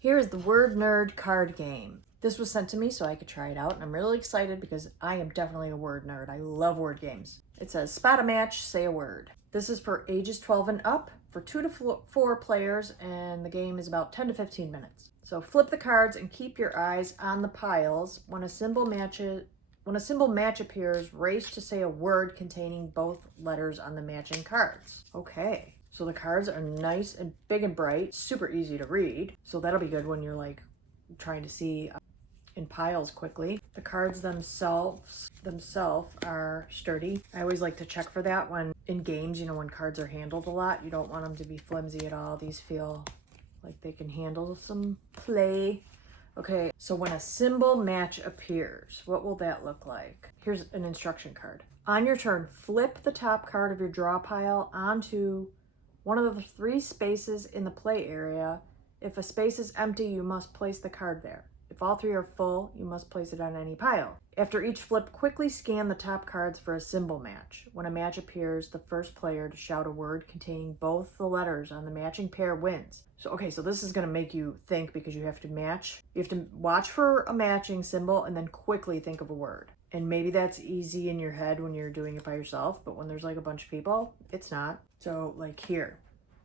Here is the Word Nerd card game. This was sent to me so I could try it out, and I'm really excited because I am definitely a word nerd. I love word games. It says, spot a match, say a word. This is for ages 12 and up, for 2 to 4 players, and the game is about 10 to 15 minutes. So flip the cards and keep your eyes on the piles. When a symbol match appears, race to say a word containing both letters on the matching cards. Okay, so the cards are nice and big and bright, super easy to read. So that'll be good when you're like trying to see in piles quickly. The cards themselves are sturdy. I always like to check for that when in games, when cards are handled a lot, you don't want them to be flimsy at all. These feel like they can handle some play. Okay, so when a symbol match appears, what will that look like? Here's an instruction card. On your turn, flip the top card of your draw pile onto one of the 3 spaces in the play area. If a space is empty, you must place the card there. If all 3 are full, you must place it on any pile. After each flip, quickly scan the top cards for a symbol match. When a match appears, the first player to shout a word containing both the letters on the matching pair wins. So this is going to make you think because you have to match. You have to watch for a matching symbol and then quickly think of a word. And maybe that's easy in your head when you're doing it by yourself, but when there's like a bunch of people, it's not. So like here,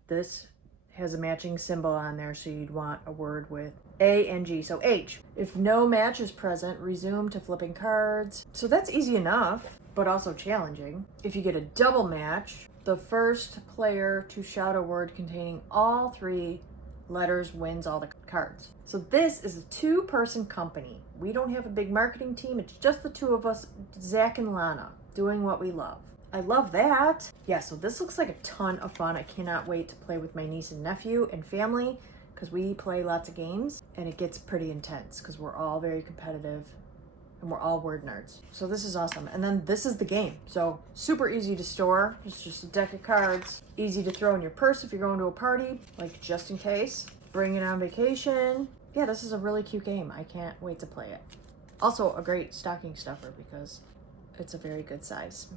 this has a matching symbol on there, so you'd want a word with A and G, so H. If no match is present, resume to flipping cards. So that's easy enough, but also challenging. If you get a double match, the first player to shout a word containing all 3 letters wins all the cards. So this is a 2-person company. We don't have a big marketing team. It's just the 2 of us, Zach and Lana, doing what we love. I love that. Yeah, so this looks like a ton of fun. I cannot wait to play with my niece and nephew and family because we play lots of games and it gets pretty intense because we're all very competitive and we're all word nerds. So this is awesome. And then this is the game. So super easy to store. It's just a deck of cards. Easy to throw in your purse if you're going to a party, like just in case. Bring it on vacation. Yeah, this is a really cute game. I can't wait to play it. Also a great stocking stuffer because it's a very good size.